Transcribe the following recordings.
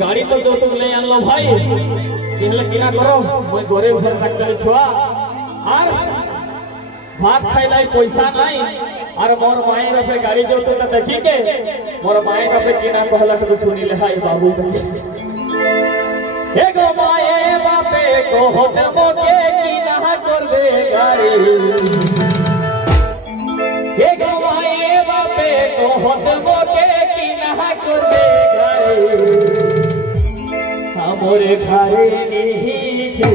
गाड़ी तो जो तुम ले आन लो भाई इहले किना करो मैं गोरे घर तक चली छुआ और भात खाई लाई पैसा नहीं और मोर माई बापे गाड़ी जो तुम देखी के मोर माई बापे किना कहला तो सुनी ले हाय बाबू हे गो माए बापे को होत मोके किना करबे गाड़ी हे गो माए बापे को होत मोके किना करबे गाड़ी मोरे घरे नहीं थे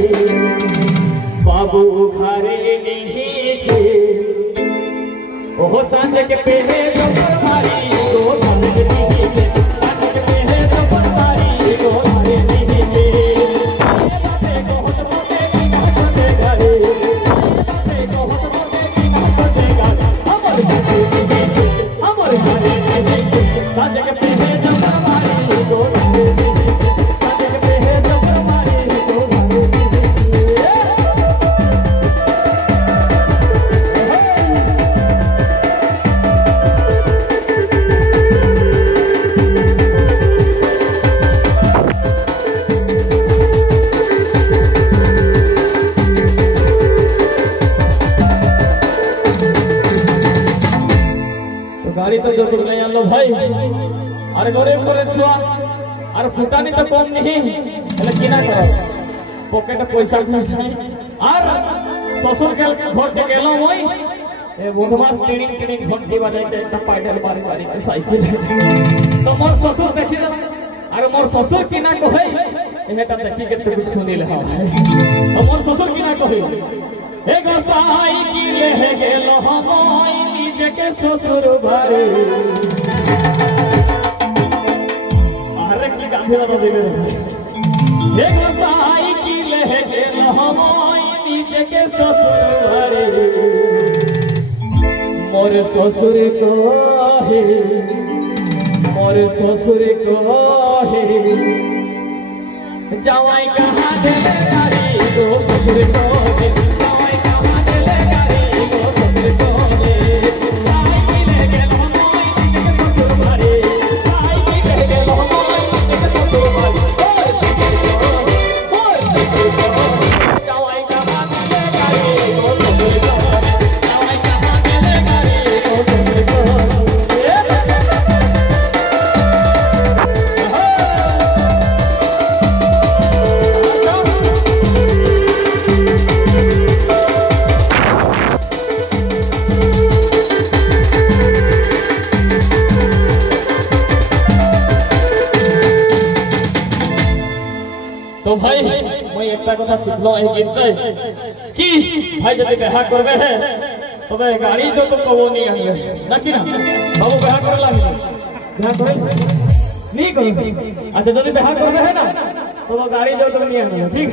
बाबू घरे नहीं थे ओह सांझ के पेहे तो परमारी को घरे नहीं थे सांझ के पेहे तो परमारी को घरे नहीं थे बाते को होत मोटे की ना करते घरे बाते को होत मोटे की ना करते घरे हमर घरे नहीं थे सांझ के पेहे तो परमारी को घरे नहीं गाड़ी तो जो तुम ले आन लो भाई अरे गोरे गोरे छुआ अरे फुटानी तो कम नहीं એટલે किना करो पॉकेट पैसा नहीं और ससुर के घर के गेलो मोई ए बुधवार टिनिंग टिनिंग घंटी बजाई के एक पैडल मारी मारी के साइकिल तो मोर ससुर देखि अरे मोर ससुर किना कहै एटा देखि के तो कुछ सुनी ले भाई तो मोर ससुर किना कहै ए गोसाई की ले गेलो हमई निजे के ससुर घरे अरे की गांधी तो देबे ए गोसाई की ले गेलो हमई निजे के ससुर घरे मोर ससुर कहे जवाई कहाँ दे गाड़ी तो ससुर कहे जवाई कहाँ दे गाड़ी तो ससुर कहे साइकिल ले गेलो मोई निजे के ससुर घरे साइकिल ले गेलो मोई निजे के ससुर घरे जवाई कहाँ दे गाड़ी तो ससुर कहे जवाई कहाँ दे गाड़ी तो ससुर कहे तो भाई मैं एक कथा सीखलो है गीत कि भाई जब बियाह करबे है तो बे गाड़ी जो तो कबो नहीं आनबे ना कि ना बाबू बियाह करला बियाह करे नहीं करो अच्छा जब बियाह करबे है ना तो वो गाड़ी जो तो नहीं आनबे ठीक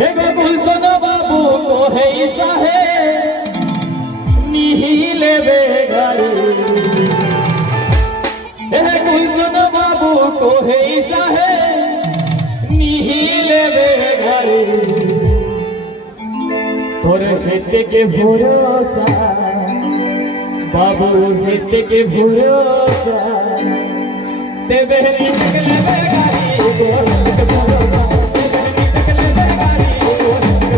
हे गो गुलशन बाबू को है ईसा है नी लेबे गाड़ी हे गुलशन बाबू को है ईसा है तोरे हेते के भरोसा बाबू हेते के भरोसा ते बहनी निकले गाड़ी को भरोसा ते बहनी निकले गाड़ी को भरोसा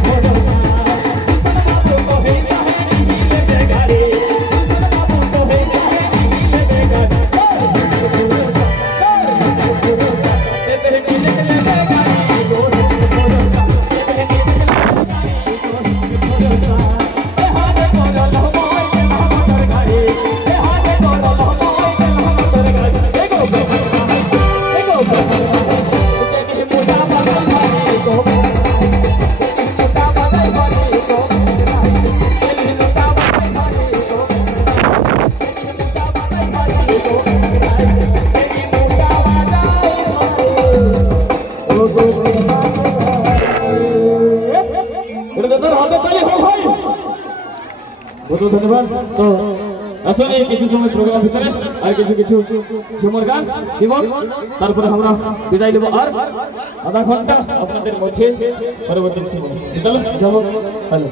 बाबू को है साहनी ले गाड़ी बाबू को है साहनी ले गाड़ी ते बहनी निकले गाड़ी को এটা তো হাতে তালি হোক ভাই बहुत बहुत धन्यवाद तो আসলে কিছু সময় প্রোগ্রাম ভিতরে আর কিছু ঝুমুর গান দিব তারপরে আমরা বিদায় দেব আর আধা ঘন্টা আপনাদের মধ্যে পরবর্তী সময় চলো যাবো হ্যালো